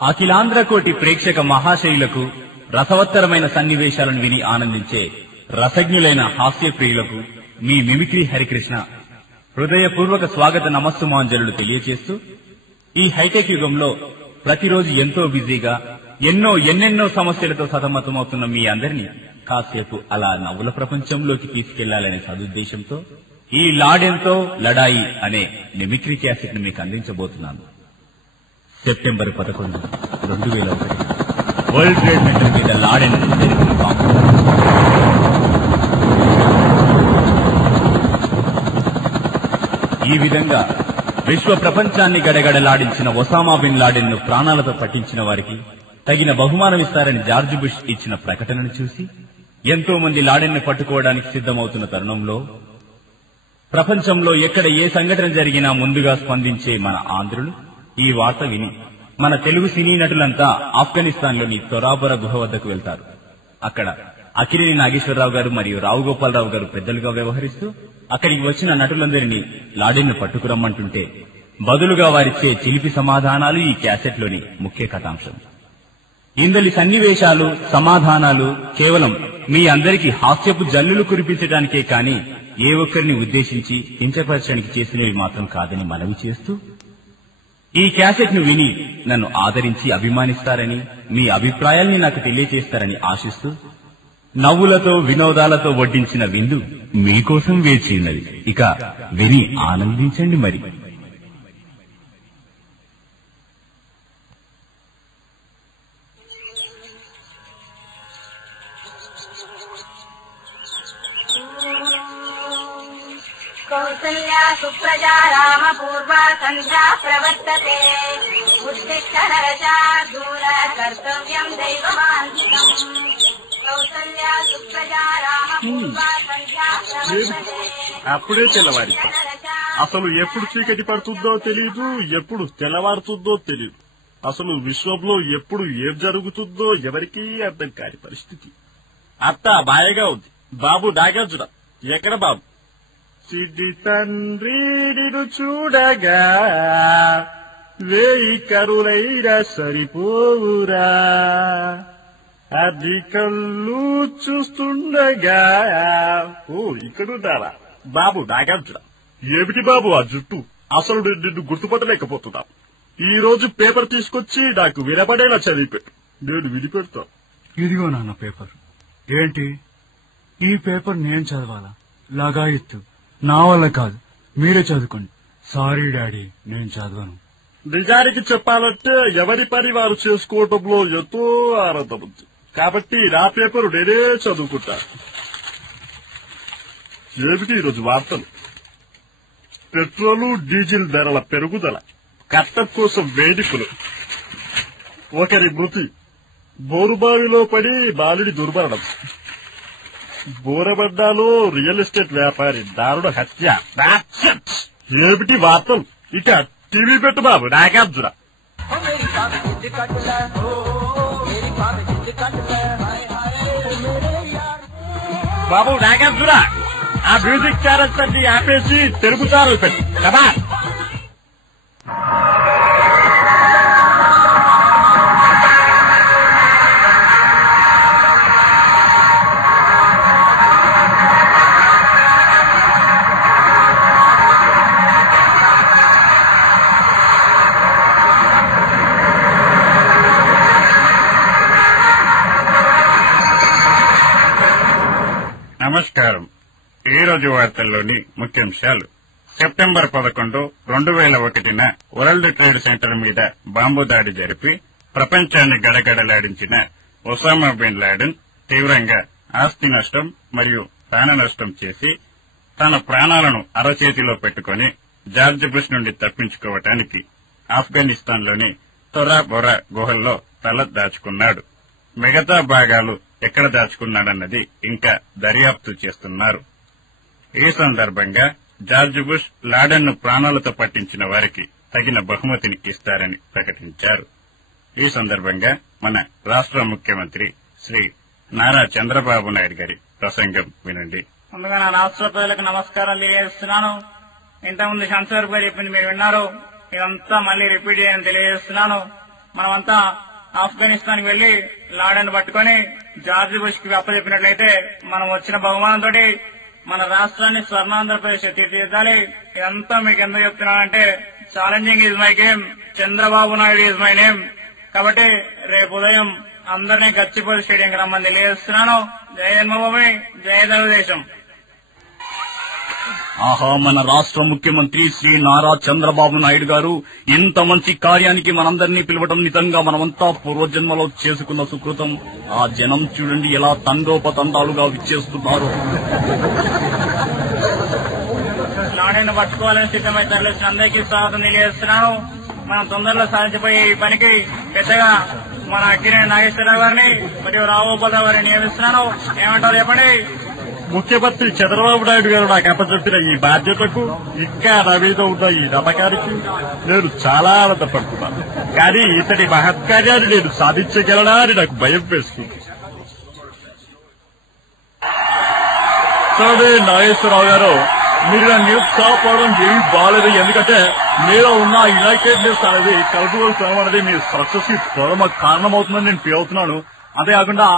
అఖిలాంధ్రకోటి ప్రేక్షక మహాశైలకు రసవత్తరమైన సన్నివేశాలను విని ఆనందించే రసజ్ఞులైన హాస్యప్రియులకు మీ మిమిక్రీ హరికృష్ణ హృదయపూర్వక స్వాగత నమస్సుమాంజలు తెలియజేస్తూ ఈ హైటెక్ యుగంలో ప్రతిరోజు ఎంతో బిజీగా ఎన్నెన్నో సమస్యలతో సతమతమవుతున్న మీ అందరినీ కాసేపు అలా నవ్వుల ప్రపంచంలోకి తీసుకెళ్లాలనే సదుద్దేశంతో ఈ లాడెన్తో లడాయి అనే మిమిక్రీ క్యాసెట్ ను మీకు అందించబోతున్నాను. సెప్టెంబర్ 11, 2001 వరల్డ్ ట్రేడ్ సెంటర్ మీద లాడెన్ జరిగిన బాంబు. ఈ విధంగా విశ్వ ప్రపంచాన్ని గడగడలాడించిన ఒసామా బిన్ లాడెన్ ను ప్రాణాలతో పట్టించిన వారికి తగిన బహుమానమిస్తారని జార్జ్ బుష్ ఇచ్చిన ప్రకటనను చూసి ఎంతో మంది లాడెన్ ను పట్టుకోవడానికి సిద్ధమవుతున్న తరుణంలో ప్రపంచంలో ఎక్కడ ఏ సంఘటన జరిగినా ముందుగా స్పందించే మన ఆంధ్రులు ఈ వార్త విని మన తెలుగు సినీ నటులంతా ఆఫ్ఘనిస్తాన్ లోని తొరాబొర గుహ వద్దకు వెళ్తారు. అక్కడ అక్కినేని నాగేశ్వరరావు గారు మరియు రావు గోపాలరావు గారు పెద్దలుగా వ్యవహరిస్తూ అక్కడికి వచ్చిన నటులందరినీ లాడెన్ ను పట్టుకురమ్మంటుంటే బదులుగా వారిచ్చే చిలిపి సమాధానాలు ఈ క్యాసెట్ లోని ముఖ్య కథాంశం. ఇందలి సన్నివేశాలు సమాధానాలు కేవలం మీ అందరికీ హాస్యపు జల్లులు కురిపించడానికే కాని ఏ ఒక్కరిని ఉద్దేశించి కించపరచడానికి చేసినవి మాత్రం కాదని మనవి చేస్తూ ఈ క్యాసెట్ ను విని నన్ను ఆదరించి అభిమానిస్తారని మీ అభిప్రాయాల్ని నాకు తెలియజేస్తారని ఆశిస్తూ నవ్వులతో వినోదాలతో వడ్డించిన విందు మీకోసం వేచి ఉన్నది. ఇక విని ఆనందించండి. మరి కౌసల్యా సుప్రజా రామ పూర్వా సంధ్యా ప్రవర్తతే ఉత్తిష్ట నరశార్దూల కర్తవ్యం దైవమాన్వితం. కౌసల్యా సుప్రజా రామ పూర్వా సంధ్యా ప్రవర్తతే. అప్పుడే తెల్లవారి అసలు ఎప్పుడు చీకటి పడుతుందో తెలియదు, ఎప్పుడు తెల్లవారుతుందో తెలియదు. అసలు విశ్వంలో ఎప్పుడు ఏం జరుగుతుందో ఎవరికీ అర్థం కాని పరిస్థితి. అత్త బాయగా ఉంది. బాబు నాగార్జున ఎక్కడ బాబు? సిద్ధి తండ్రి నిన్ను చూడగా వేయి కరులైనా సరిపోవురా, అది కళ్ళు చూస్తుండగా. ఓ ఇక్కడున్నారా బాబు నాగార్జున? ఏమిటి బాబు ఆ జుట్టు? అసలు నిన్ను గుర్తుపట్టలేకపోతున్నా. ఈ రోజు పేపర్ తీసుకొచ్చి నాకు వినపడేలా చదివిపెట్టు, నేను వినిపెడతా. ఇదిగో నాన్న పేపర్. ఏంటి ఈ పేపర్ నేను చదవాలా? లగాయత్తు నా వల్ల కాదు, మీరే చదువుకోండి. సారీ డాడీ, నేను చదవను. నిజానికి చెప్పాలంటే ఎవరి పని వారు చేసుకోవటంలో ఎంతో ఆనందం ఉంది. కాబట్టి నా పేపరు నేనే చదువుకుంటా. ఏమిటి ఈరోజు వార్తలు? పెట్రోలు డీజిల్ ధరల పెరుగుదల, కట్టం కోసం వేడుకలు, ఒకరి మృతి, బోరుబావిలో పడి బాలుడి దుర్మరణం, బోరబండాలో రియల్ ఎస్టేట్ వ్యాపారి దారుణ హత్య. ఏమిటి వార్తలు? ఇక టీవీ పెట్టు బాబు నాగార్జున. బాబు నాగార్జున, ఆ మ్యూజిక్ ఛానల్స్ అన్ని ఆపేసి తెలుగు ఛానల్ పెట్టు కదా. నమస్కారం. ఈ రోజు వార్తల్లోని ముఖ్యాంశాలు: సెప్టెంబర్ 11, 2001న వరల్డ్ ట్రేడ్ సెంటర్ మీద బాంబు దాడి జరిపి ప్రపంచాన్ని గడగడలాడించిన ఒసామా బిన్ లాడెన్ తీవ్రంగా ఆస్తి నష్టం మరియు ప్రాణ నష్టం చేసి తన ప్రాణాలను అరచేతిలో పెట్టుకుని జార్జ్ బుష్ నుండి తప్పించుకోవటానికి ఆఫ్ఘనిస్తాన్లోని తొరాబొరా గుహల్లో తల దాచుకున్నాడు. మిగతా భాగాలు ఎక్కడ దాచుకున్నాడన్నది ఇంకా దర్యాప్తు చేస్తున్నారు. ఈ సందర్భంగా జార్జ్ బుష్ లాడెన్ ను ప్రాణాలతో పట్టించిన వారికి తగిన బహుమతిని ఇస్తారని ప్రకటించారు. ఈ సందర్భంగా మన రాష్ట్ర ముఖ్యమంత్రి శ్రీ నారా చంద్రబాబు నాయుడు గారి ప్రసంగం వినండి. ముందుగా నా రాష్ట్ర ప్రజలకు నమస్కారాలు తెలియజేస్తున్నాను. ఇంతకుముందు శంకర్ గారు చెప్పింది మీరు విన్నారు. ఇదంతా మళ్లీ రిపీట్ చేయని తెలియజేస్తున్నాను. మనమంతా ఆఫ్ఘనిస్తాన్ కి వెళ్లి లాడెన్ పట్టుకుని జార్జ్ బుష్ కి అప్పచెప్పినట్లయితే మనం వచ్చిన బహుమానంతో మన రాష్ట్రాన్ని స్వర్ణాంధ్రప్రదేశ్ తీర్చిదిద్దాలి. ఇదంతా మీకు ఎందుకు చెప్తున్నానంటే challenging is my game, Chandrababu Naidu is my name. కాబట్టి రేపు ఉదయం అందరినీ గచ్చిబౌలి స్టేడియంకి రమ్మని తెలియజేస్తున్నాను. జై జన్మభూమి, జై తెలుగుదేశం. ఆహా, మన రాష్ట్ర ముఖ్యమంత్రి శ్రీ నారా చంద్రబాబు నాయుడు గారు ఇంత మంచి కార్యానికి మనందరినీ పిలవటం నిజంగా మనమంతా పూర్వజన్మలో చేసుకున్న సుకృతం. ఆ జనం చూడండి ఎలా తండోపతండాలుగా విచ్చేస్తున్నారు. నాణ్యను పట్టుకోవాలని సిద్ధమై తరలిసిన అందరికీ స్వాగతం తెలియజేస్తున్నాను. మనం తొందరలో సాధించబోయే ఈ పనికి పెద్దగా మన కిరణ్ నాగేశ్వరరావు గారిని మరియు రావుగోపాలరావు గారిని నియమిస్తున్నాను. ఏమంటారు చెప్పండి? ముఖ్యమంత్రి చంద్రబాబు నాయుడు గారు నాకు అప్పచెప్పిన ఈ బాధ్యతకు ఇంకా నా మీద ఉన్న ఈ నమ్మకానికి నేను చాలా ఆనందపడుతున్నాను. కానీ ఇతడి మహత్కార్యాన్ని నేను సాధించగలనా అని నాకు భయం వేస్తుంది. చూడండి నాగేశ్వరరావు గారు, మీరు నన్ను నిరుత్సాహపడడం ఏమీ బాగాలేదు. ఎందుకంటే మీలో ఉన్న యునైటెడ్నెస్ అనేది కలుపుకోవడం అనేది మీ సక్సెస్ కి ప్రథమ కారణమవుతుందని నేను ఫీల్ అవుతున్నాను. అంతేకాకుండా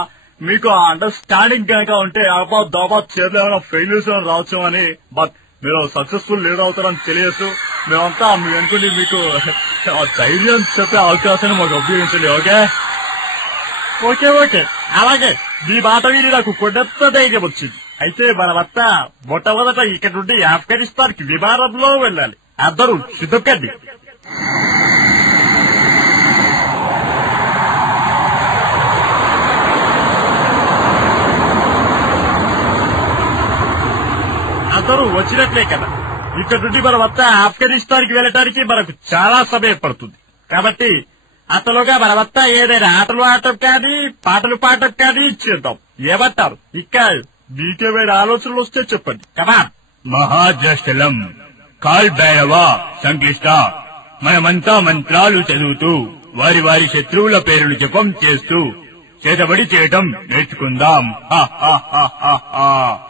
మీకు అండర్స్టాండింగ్ కనుక ఉంటే అబాద్ దాబాద్ చేతిలో ఏమైనా ఫెయిల్యూర్స్ రావచ్చు అని, బట్ మీరు సక్సెస్ఫుల్ లీడర్ అవుతారని తెలియదు. మేమంతా మీ అనుకుని మీకు ధైర్యం చెప్పే అవకాశాన్ని మాకు ఉపయోగించండి. ఓకే ఓకే ఓకే అలాగే మీ మాట విని నాకు కొండంత ధైర్యం వచ్చింది. అయితే మనమంతా మొట్టమొదట ఇక్కడ నుండి ఆఫ్ఘనిస్తాన్ కి విమానంలో వెళ్ళాలి. అందరూ సిద్ధం కండి. అందరూ వచ్చినట్లే కదా. ఇక్కడ నుండి మనమంతా ఆఫ్ఘనిస్తాన్ కి వెళ్ళటానికి మనకు చాలా సమయం పడుతుంది. కాబట్టి అంతలోగా మనమంతా ఏదైనా ఆటలు ఆడటం కానీ పాటలు పాడటం కానీ చేద్దాం. ఏమంటారు? ఇంకా మీకేమైనా ఆలోచనలు వస్తే చెప్పండి. కదా మహాజష్టలం కాల్ భైరవ సంక్లిష్ట మనమంతా మంత్రాలు చదువుతూ వారి వారి శత్రువుల పేర్లు జపం చేస్తూ చేతబడి చేయటం నేర్చుకుందాం.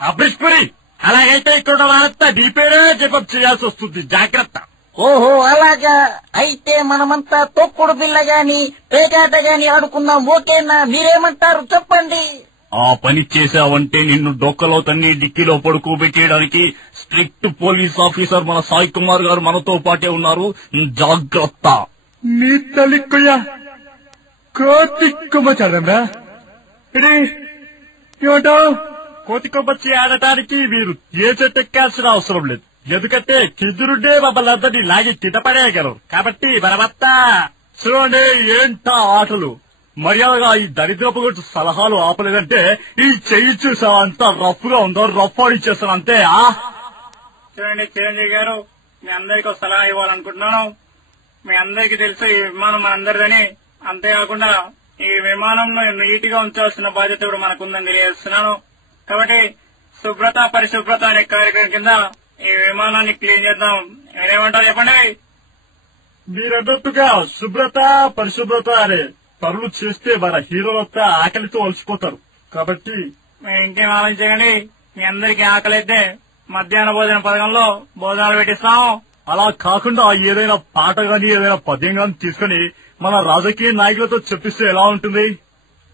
అబ్రిష్పురి అలాగైతే ఇక్కడ వాళ్ళంతా నీ పేరే జపం చేయాల్సి వస్తుంది. జాగ్రత్త. ఓహో అలాగా, అయితే మనమంతా తొక్కుడు బిల్ల గాని పేకాట గాని ఆడుకుందాం. ఓకేనా? మీరేమంటారు చెప్పండి. ఆ పని చేశావంటే నిన్ను డొక్కలో తన్ని డిక్కీలో పడుకోబెట్టేయడానికి స్ట్రిక్ట్ పోలీస్ ఆఫీసర్ మన సాయి కుమార్ గారు మనతో పాటే ఉన్నారు. జాగ్రత్త. నీ తల్లిక్కుయ్యా కోతిక్కుమ చదరా ఏమంటావు? కోతికొబ్బచ్చి ఆడటానికి మీరు ఏ చెట్టు ఎక్కాల్సిన అవసరం లేదు. ఎందుకంటే కిందురుండే మమ్మల్ని అందరినీ లాగి తిటపడేయగలరు. కాబట్టి మనమంతా చూడండి ఏంటా ఆటలు. మర్యాదగా ఈ దరిద్రపు గురించి సలహాలు ఆపలేదంటే ఈ చెయ్యి చూసా అంతా రఫ్ గా ఉందో రఫ్ ఆడిచ్చేస్తాను అంతే. చూడండి చిరంజీవి గారు, మీ అందరికీ ఒక సలహా ఇవ్వాలనుకుంటున్నాను. మీ అందరికీ తెలుసు ఈ విమానం మనందరిదని. అంతేకాకుండా ఈ విమానంలో నీట్ గా ఉంచాల్సిన బాధ్యత కూడా మనకుందని తెలియజేస్తున్నాను. కాబట్టి శుభ్రత పరిశుభ్రత అనే కార్యక్రమం కింద ఈ విమానాన్ని క్లీన్ చేద్దాం. మీరేమంటారు చెప్పండి? మీరన్నట్టుగా శుభ్రత పరిశుభ్రత అనే పనులు చేస్తే మన హీరోలంతా ఆకలితో అలసిపోతారు. కాబట్టి మీరు ఇంకేం ఆలోచించకండి. మీ అందరికీ ఆకలి అయితే మధ్యాహ్న భోజన పథకంలో భోజనాలు పెట్టిస్తాము. అలా కాకుండా ఏదైనా పాట గాని ఏదైనా పద్యం గాని తీసుకుని మన రాజకీయ నాయకులతో చెప్పిస్తే ఎలా ఉంటుంది?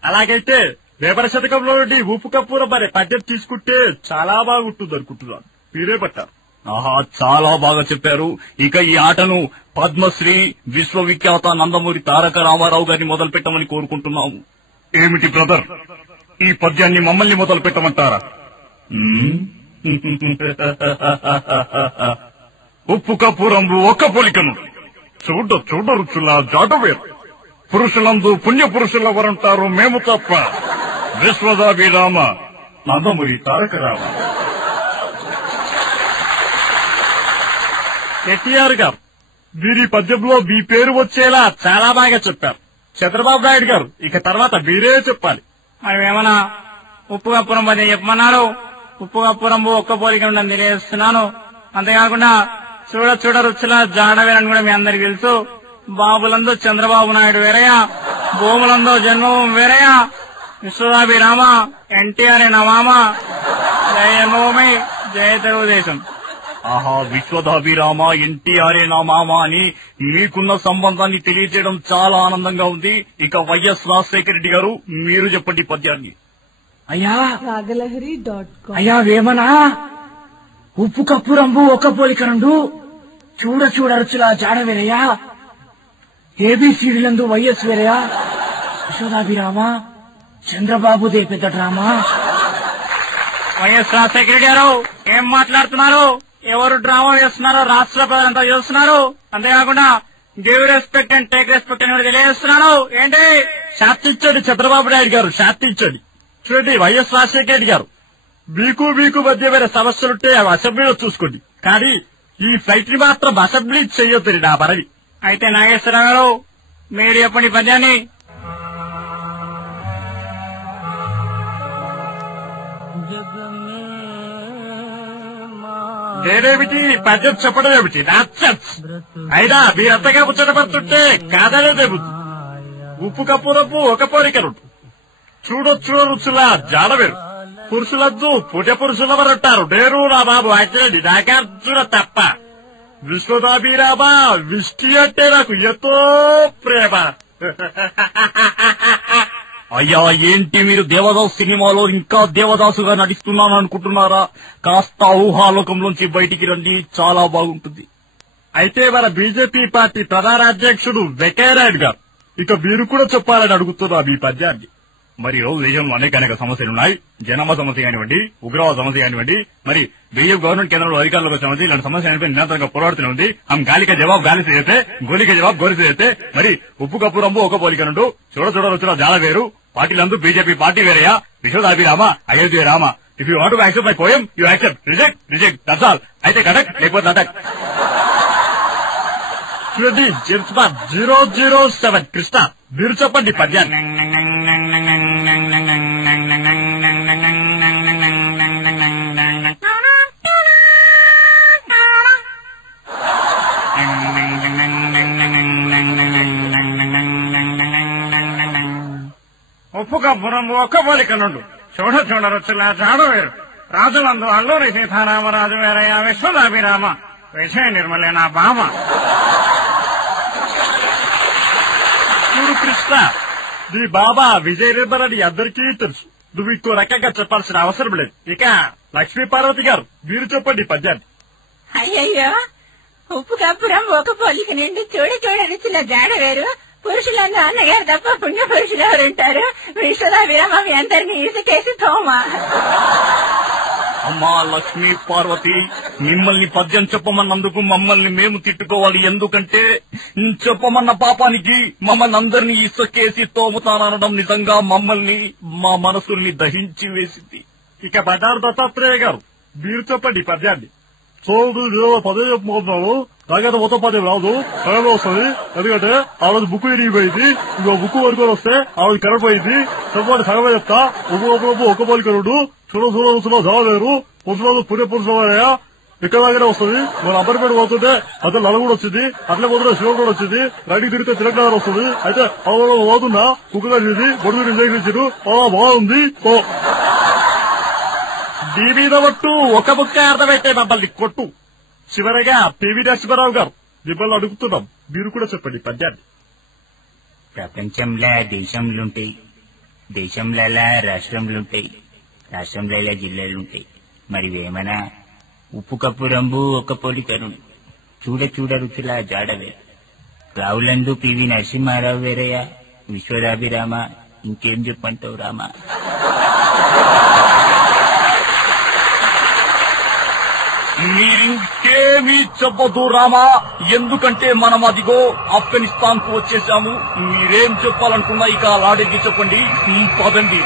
అలాగైతే రేపటి శతకంలో నుండి ఉప్పు కప్పూరం అనే పద్యం తీసుకుంటే చాలా బాగుంటుంది అనుకుంటున్నాను. మీరే పట్టారు. ఆహా, చాలా బాగా చెప్పారు. ఇక ఈ ఆటను పద్మశ్రీ విశ్వవిఖ్యాత నందమూరి తారక రామారావు గారిని మొదలు పెట్టమని కోరుకుంటున్నాము. ఏమిటి బ్రదర్, ఈ పద్యాన్ని మమ్మల్ని మొదలు పెట్టమంటారా? ఉప్పు కపూరంబు ఒక్క పోలికను చూడ రుచుల జాటవేరు. పురుషులందు పుణ్య పురుషుల వరంటారు మేము తప్ప. విశ్వదాభిరామ నందమూరి తారక రామ. ఎన్టీఆర్ గారు, మీరు ఈ పద్యంలో మీ పేరు వచ్చేలా చాలా బాగా చెప్పారు. చంద్రబాబు నాయుడు గారు, ఇక తర్వాత మీరే చెప్పాలి. మరి ఏమన్నా ఉప్పు కప్పురం పద్యం చెప్పమన్నారు. ఉప్పు కప్పురం ఒక్క పోలిక ఉండని తెలియజేస్తున్నాను. అంతేకాకుండా చూడ రుచుల జాడవేరని కూడా మీ అందరికి తెలుసు. బాబులందు చంద్రబాబు నాయుడు వేరయ్యా, భూములందు జన్మభూమి వేరయ్యా. విశ్వదాభిరామ ఎన్టీఆర్ నమామ. జయ జన్మభూమి, జయ తెలుగుదేశం. ఆహా, విశ్వదాభిరామ ఎన్టీఆర్ఏ నా మామ అని మీకున్న సంబంధాన్ని తెలియజేయడం చాలా ఆనందంగా ఉంది. ఇక వైఎస్ రాజశేఖర రెడ్డి గారు మీరు చెప్పండి పద్యాన్ని. అయ్యా రాగలహరి.com అయ్యా వేమనా, ఉప్పు కప్పు రంబు ఒక పోలిక రెండు, చూడ చూడ రుచుల జాడ వేరయ్యా, ఏబిసిడిలందు వైఎస్ వేరయ్యా, యశోదాభిరామ చంద్రబాబుదే పెద్ద డ్రామా. వైఎస్ రాజశేఖర రెడ్డి గారు ఏం మాట్లాడుతున్నారు? ఎవరు డ్రామా వేస్తున్నారో రాష్ట్ర ప్రజలంతా చూస్తున్నారు. అంతేకాకుండా give respect and take respect అని తెలియజేస్తున్నాను. ఏంటి శాస్తి ఇచ్చాడు చంద్రబాబు నాయుడు గారు, శాస్తి ఇచ్చాడు. చూడండి వైఎస్ రాజశేఖర రెడ్డి గారు, మీకు మధ్య వేరే సమస్యలుంటే అవి అసెంబ్లీలో చూసుకోండి, కానీ ఈ ఫ్లైట్ ని మాత్రం అసెంబ్లీ చెయ్యొద్దు నా పరవి. అయితే నాగేశ్వరరావు గారు మీరు చెప్పండి పద్యాన్ని. నేనేమిటి పద్యం చెప్పడం ఏమిటి? అయినా మీరంతగా ముచ్చటపడుతుంటే కాదనేదేముంది. ఉప్పు కప్పు రప్పు ఒక పోలికలు, చూడొచ్చు రుచుల జాడవేరు, పురుషులద్దు పుట్ట పురుషులవరంటారు. నేను నా బాబు యాక్సిడెంట్ నాగార్జున తప్ప. విశ్వదాభిరామ విష్టి అంటే నాకు ఎంతో ప్రేమ. అయ్యా, ఏంటి మీరు దేవదాసు సినిమాలో ఇంకా దేవదాసుగా నటిస్తున్నాను అనుకుంటున్నారా? కాస్త ఊహాలోకంలోంచి బయటికి రండి, చాలా బాగుంటుంది. అయితే మన బీజేపీ పార్టీ ప్రధాన అధ్యక్షుడు వెంకయ్యనాయుడు గారు, ఇక మీరు కూడా చెప్పాలని అడుగుతున్నా మీ పద్యాన్ని. మరి రోజు దేశంలో అనేక సమస్యలున్నాయి. జనాభా సమస్య కానివ్వండి, ఉగ్రవాద సమస్య కానివ్వండి, మరి బీజేపీ గవర్నమెంట్ కేంద్రంలో అధికారులకు సమస్య, ఇలాంటి సమస్యలపై నిరంతరంగా పోరాడుతూనే ఉంది. హమ్ గాలిక జవాబు గాలి से देते, గోలి కా జవాబు గోలి से देते. మరి ఉప్పు కప్పు రంబు ఒక పోలిక నుండు, చూడ చూడ రుచుల జాల వేరు, పార్టీలందు బీజేపీ పార్టీ వేరయ్యా, విశ్వదాభిరామ Ayodhya Rama. If you want to accept my poem you accept, reject reject, that's all. అయితే కటక్ లేకపోతే అటక్. చూడండి జేమ్స్ బాండ్ 007 కృష్ణ, మీరు చెప్పండి పద్యాన్ని. ఉప్పు కప్పురం ఒక్క పోలిక నుండు, చూడ చూడ రుచుల జాడ వేరు, రాజులందు అల్లూరి సీతారామరాజు వేరయ్య, విశ్వదాభిరామ విజయ నిర్మలే నా బామ. చూడు కృష్ణ, నీ బాబా విజయ నిర్మలని అందరికీ తెలుసు, నువ్వు ఇంకో రకంగా చెప్పాల్సిన అవసరం లేదు. ఇక లక్ష్మీ పార్వతి గారు మీరు చెప్పండి పద్యాన్ని. అయ్యయ్యో, ఉప్పు కప్పురం ఒక పోలిక నుండి చూడ చూడ రుచుల జాడ వేరు, పురుషులన్న అన్నగారు తప్ప పుణ్య పురుషులు ఎవరుంటారు? విశ్వదాభిరామ మీ అందరినీ ఇసుకేసి తోమా. అమ్మా లక్ష్మీ పార్వతి, మిమ్మల్ని పద్యం చెప్పమన్నందుకు మమ్మల్ని మేము తిట్టుకోవాలి. ఎందుకంటే చెప్పమన్న పాపానికి మమ్మల్ని అందరినీ ఇసుకేసి తోముతానడం నిజంగా మమ్మల్ని, మా మనసుల్ని దహించి వేసింది. ఇక బండారు దత్తాత్రేయ గారు మీరు చెప్పండి పద్యాన్ని. పదవి చెప్పుకుంటున్నాను, నాకైతే మొత్తం పదవి రాదు, కరెంట్ వస్తుంది. ఎందుకంటే ఆ రోజు బుక్ విరిగిపోయింది, ఇంకో బుక్ వరకు వస్తే ఆ రోజు కరెంట్ పోయింది. చెప్పండి సగమే చెప్తా. ఒక పోలిక రెండు, చూడ చూడ చూడ చదవలేరు, పురుషులు పుణ్య పురుషులయ్యా, ఇక్కడ దాకానే వస్తుంది. మన అంబర్పేట పోతుంటే అతను నల్ల కూడా వచ్చింది, అట్లే పోతుంటే శివుడు కూడా వచ్చింది, రైట్కి తిరిగితే తిరగనగర్ వస్తుంది. అయితే పోతున్నా కుక్కగా చేసి బొడుగు ఇంజక్షన్ ఇచ్చారు, బాగుంది. నీ మీద ఒట్టు ఒక బుక్క అర్థమైతే మమ్మల్ని కొట్టు. చివరగా పివి నరసింహారావు గారు మిమ్మల్ని అడుగుతున్నాం, మీరు కూడా చెప్పండి పద్యాన్ని. ప్రపంచంలో దేశంలుంటాయి, దేశంలో రాష్ట్రంలుంటాయి, రాష్ట్రంలో జిల్లాలుంటాయి. మరి వేమనా ఉప్పు కప్పు రంబు ఒక పోలికను, చూడ చూడ రుచుల జాడవే, రావులందు పివి నరసింహారావు వేరయ్య, విశ్వదాభిరామ ఇంకేం చెప్పంటావు రామా. మీరింకేమీ చెప్పదు రామా, ఎందుకంటే మనం అదిగో ఆఫ్ఘనిస్తాన్ కు వచ్చేసాము. మీరేం చెప్పాలనుకున్నా ఇక లాడెడ్డి చెప్పండి, పదండి.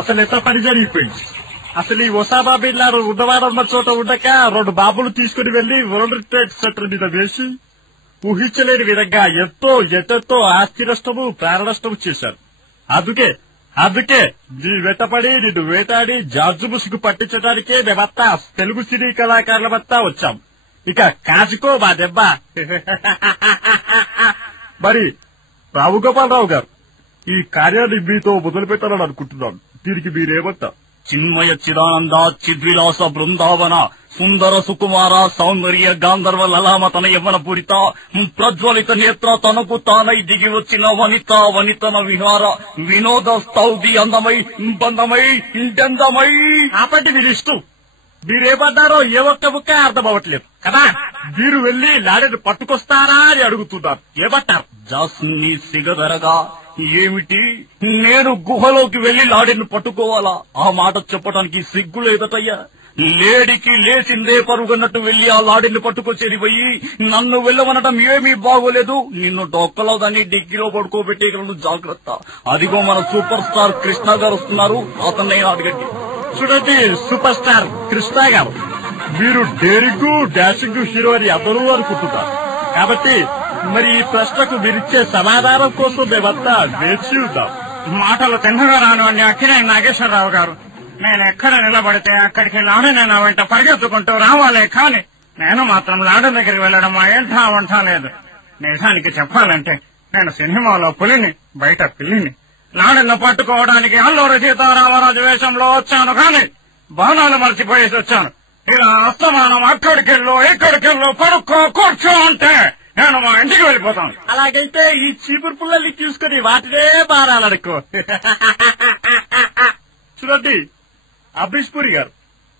అసలు ఎంత పని జరిగిపోయింది. అసలు ఈ ఒసామా బిన్ లాడెన్ ఉన్నవారన్న చోట ఉండక 2 బాంబులు తీసుకుని వెళ్లి వరల్డ్ ట్రేడ్ సెంటర్ మీద వేసి ఊహించలేని విధంగా ఎంతో ఆస్తి నష్టము ప్రాణ నష్టము చేశారు. అందుకే నీ వెంటపడి నిన్ను వేటాడి జార్జ్ బుష్ కు పట్టించడానికే మేమంతా తెలుగు సినీ కళాకారులమంతా వచ్చాం. ఇక కాసుకో మా దెబ్బ. మరి రావుగోపాలరావు గారు, ఈ కార్యాన్ని మీతో మొదలు పెట్టాలని అనుకుంటున్నాను. దీనికి మీరేమంటారు? చిన్మయ చిదానంద చిద్విలాస బృందావన సుందర సుకుమార సౌందర్య గాంధర్వ లలామతన యవ్వన పూరిత ప్రజ్వలిత నేత్ర తనకు తానై దిగి వచ్చిన వనితన విహార వినోద స్తౌది అందమై బంధమై ఇంటెందమై. ఆపండి మీరు ఇష్టం. మీరేమన్నారో ఏ ఒక్క ముక్క అర్థం అవ్వట్లేదు కదా. మీరు వెళ్లి లాడెను పట్టుకొస్తారా అని అడుగుతున్నారు. ఏమంటారు? జాస్ని సిగదరగా ఏమిటి, నేను గుహలోకి వెళ్లి లాడెను పట్టుకోవాలా? ఆ మాట చెప్పడానికి సిగ్గు లేదటయ్యా. లేడికి లేచిందే పరుగన్నట్టు వెళ్లి ఆ లాడిని పట్టుకొచ్చేది పోయి నన్ను వెళ్ళవనటం ఏమీ బాగోలేదు. నిన్ను డొక్కలో దాన్ని డిగ్గిలో పడుకోబెట్టేయగలను, జాగ్రత్త. అదిగో మన సూపర్ స్టార్ కృష్ణ గారు వస్తున్నారు, అతన్ని అడగండి. చూడండి సూపర్ స్టార్ కృష్ణ గారు, మీరు డేరింగ్ డాషింగ్ హీరో అని అందరూ అనుకుంటున్నారు. కాబట్టి మరి ఈ ప్రశ్నకు మీరిచ్చే సమాధానం కోసం మేమంతా వేచి ఉంటాం. మాటలు తిన్నగా రానివ్వండి అక్కినేని నాగేశ్వరరావు గారు. నేను ఎక్కడ నిలబడితే అక్కడికి లాడెన్ నా వెంట పరిగెత్తుకుంటూ రావాలే కానీ నేను మాత్రం లాడెన్ దగ్గరికి వెళ్లడం ఏంటా వంటా లేదు. నిజానికి చెప్పాలంటే నేను సినిమాలో పులిని, బయట పిల్లిని. లాడెన్ను పట్టుకోవడానికి అల్లూరి సీతారామరాజు వేషంలో వచ్చాను కానీ బాణాలు మర్చిపోయేసి వచ్చాను. ఇలా అస్తమానం అక్కడికెళ్ళు ఇక్కడికెళ్ళు పడుకో కూర్చో అంటే నేను మా ఇంటికి వెళ్ళిపోతాను. అలాగైతే ఈ చీపురు పుల్లల్ని తీసుకుని వాటినే బారాలనుకో. చూడండి అబరీష్ పురి గారు,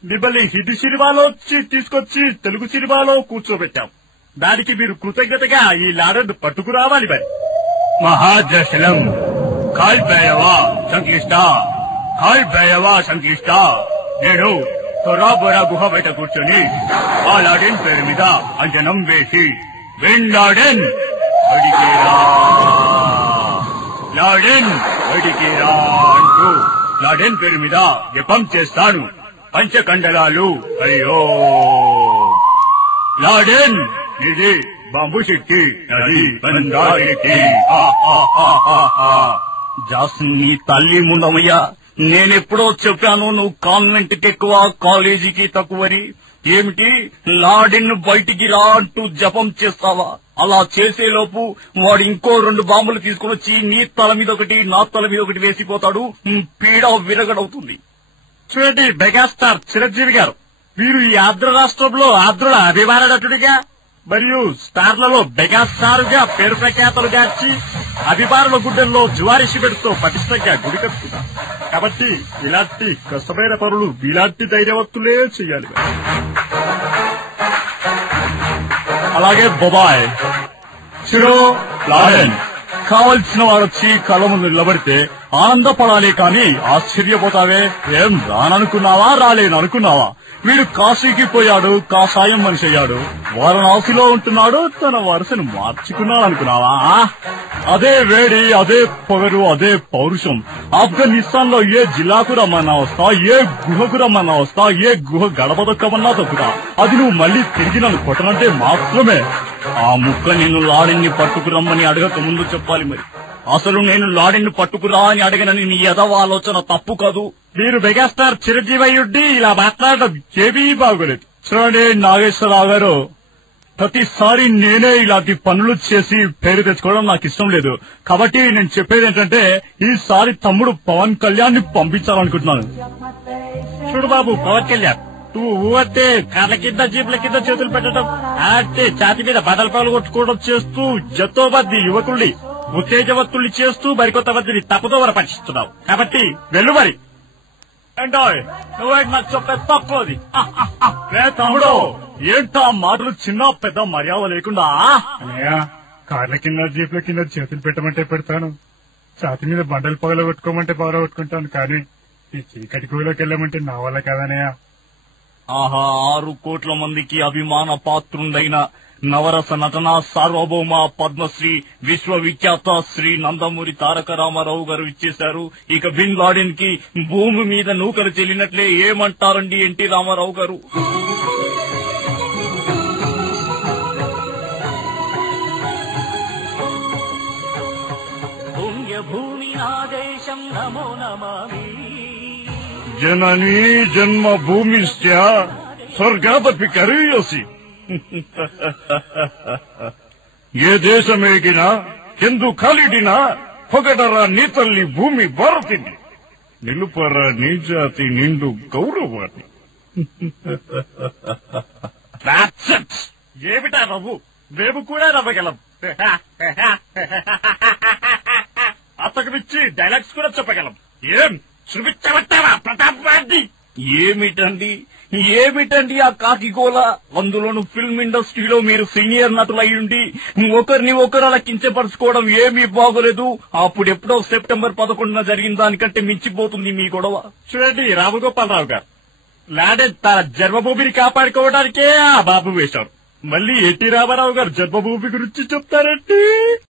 మిమ్మల్ని హిందీ సినిమాలో తీసుకొచ్చి తెలుగు సినిమాలో కూర్చోబెట్టాం. దానికి మీరు కృతజ్ఞతగా ఈ లాడెన్ పట్టుకురావాలి. మరి మహాజశలం కాల్పేయవా సంక్లిష్ట నేను తొరాబొరా గుహ బయట కూర్చొని ఆ లాడెన్ పేరు మీద అంజనం వేసి విన్ లాడెన్ అడిగిరా అంటూ లాడెన్ పేరు మీద జపం చేస్తాను. పంచకండలాలు అయ్యో లాడెన్ ఇది బాంబు శక్తి అది బందారెడ్డి. జాస్ని తల్లి ముందమయ్యా, నేనెప్పుడో చెప్పాను నువ్వు కాన్వెంట్ కి ఎక్కువ కాలేజీకి తక్కువని. ఏమిటి లాడెన్ బయటికి రా అంటూ జపం చేస్తావా? అలా చేసేలోపు వాడు ఇంకో 2 బాంబులు తీసుకుని వచ్చి నీ తల మీద ఒకటి నా తల మీద ఒకటి వేసిపోతాడు. పీడ విరగడవుతుంది. చూడండి మెగాస్టార్ చిరంజీవి గారు, మీరు ఈ ఆంధ్ర రాష్ట్రంలో ఆంధ్రుల అభిమాన నటుడిగా మరియు స్టార్లలో మెగాస్టార్ గా పేరు ప్రఖ్యాతలు గార్చి అభిమానుల గుడ్డల్లో జువారి సిమెంట్తో పటిష్టంగా గుడి కట్టుకున్నారు. కాబట్టి ఇలాంటి కష్టమైన పనులు ఇలాంటి ధైర్యవంతులే చెయ్యాలి. అలాగే బొబాయ్ చిరో లాడెన్ కావలసిన వారొచ్చి కళ్ళ ముందు నిలబడితే ఆనందపడాలి కానీ ఆశ్చర్యపోతావే. ఏం రాననుకున్నావా, రాలేననుకున్నావా? వీడు కాశీకి పోయాడు, కాషాయం మనిషి అయ్యాడు. వారణాసిలో ఉంటున్నాడు, తన వరుసను మార్చుకున్నాడు అనుకున్నావా? అదే వేడి, అదే పొగరు, అదే పౌరుషం ఆఫ్ఘనిస్తాన్ లో ఏ జిల్లాకు రమ్మన్నా వస్తా, ఏ గుహకు రమ్మన్నా వస్తా, ఏ గుహ గడప దొక్కమన్నా తొక్కుతా. అది నువ్వు మళ్ళీ తిరిగి నన్ను కొట్టనంటే మాత్రమే. ఆ ముక్క నిన్ను లాడెన్ని పట్టుకురమ్మని అడగక ముందు చెప్పాలి. మరి అసలు నేను లాడెన్ని పట్టుకురా అని అడగనని నీ యదవ ఆలోచన తప్పు కాదు. మీరు మెగాస్టార్ చిరంజీవి అయ్యుండి ఇలా మాట్లాడడం ఏమీ బాగోలేదు. చూడండి నాగేశ్వరరావు గారు, ప్రతిసారి నేనే ఇలాంటి పనులు చేసి పేరు తెచ్చుకోవడం నాకు ఇష్టం లేదు. కాబట్టి నేను చెప్పేది ఏంటంటే ఈసారి తమ్ముడు పవన్ కళ్యాణ్ ని పంపించాలనుకుంటున్నాను. చూడు బాబు పవన్ కళ్యాణ్, నువ్వు అంటే కాళ్ళ కింద జీపుల కింద చేతులు పెట్టడం, అంటే ఛాతి మీద బదల పాలు కొట్టుకోవడం చేస్తూ ఎంతో మంది యువకుల్ని ఉత్తేజవంతుల్ని చేస్తూ మరికొంత మందిని తప్పుదోవర పరీక్షిస్తున్నావు. కాబట్టి వెళ్ళు. మరి నువ్వే నాకు చెప్పే తక్కువది. తమ్ముడు ఏంటా మాటలు చిన్న పెద్ద మర్యాద లేకుండా? కాళ్ళ కింద జీపుల కింద చేతులు పెట్టమంటే పెడతాను, ఛాతి మీద బండలు పగల కొట్టుకోమంటే పగల కొట్టుకుంటాను, కానీ ఈ చీకటి కూలోకి వెళ్ళమంటే నా వల్ల కాదనయ్యా. ఆహా, 6 కోట్ల మందికి అభిమాన పాత్రుండైన నవరస నటన సార్వభౌమ పద్మశ్రీ విశ్వవిఖ్యాత శ్రీ నందమూరి తారక రామారావు గారు ఇచ్చేశారు. ఇక బిన్ లాడెన్ కి భూమి మీద నూకలు చెల్లినట్లే ఏమంటారండి ఎన్టీ రామారావు గారు? పుణ్యభూమి నా దేశం నమో నమామి. జననీ జన్మభూమిశ్చ స్వర్గాదపి కరీయసి. ఏ దేశమేగినా ఎందు కాలిడినా పొగడరా నీ తల్లి భూమి భారతిని, నిలుపరా నీ జాతి నిండు గౌరవాన్ని. ఏమిటా నవ్వు? మేము కూడా నవ్వగలం. అతకుమిచ్చి డైలాగ్స్ కూడా చెప్పగలం. ఏం చూపించబట్టావా ప్రతాప్ రెడ్డి? ఏమిటండి ఆ కాకిగోల? అందులోను ఫిల్మ్ ఇండస్ట్రీలో మీరు సీనియర్ నటులయ్యుండి ఒకరిని ఒకరు అలా కించపరుచుకోవడం ఏమీ బాగోలేదు. అప్పుడెప్పుడో సెప్టెంబర్ 11న జరిగిన దానికంటే మించిపోతుంది మీ గొడవ. చూడండి రామగోపాలరావు గారు, లాడెన్ తన జన్మభూమిని కాపాడుకోవడానికే ఆ బాబు వేశారు. మళ్ళీ ఎన్టీ రామారావు గారు జన్మభూమి గురించి చెప్తారంటే